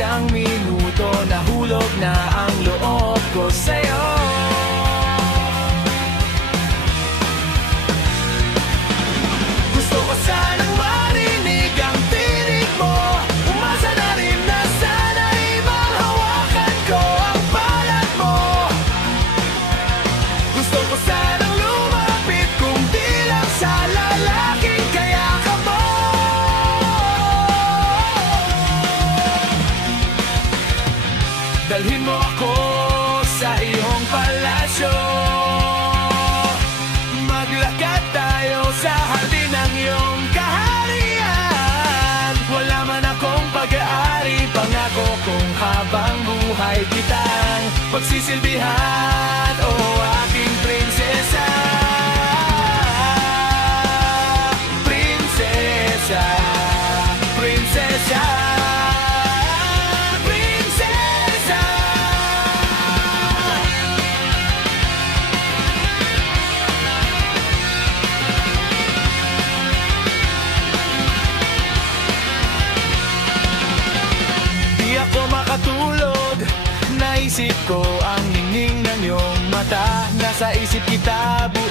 isang minuto nahulog na ang loob ko sa'yo. Gusto ko sanang marinig ang tinig mo, umasa na rin na sana'y mahawakan ko ang palad mo. Gusto ko sanang lumapit kung di lang sa lalaking kayakap mo. Dalhin mo ako sa iyong palasyo, maglakad tayo sa hardin ng iyong kaharian. Wala man akong pag-aari, pangako kong habang buhay kitang pagsisilbihan, oh aking prinsesa. Prinsesa, prinsesa, prinsesa. Di ako makatulog, naisip ko ang ningning ng iyong mata. Nasa isip kita buong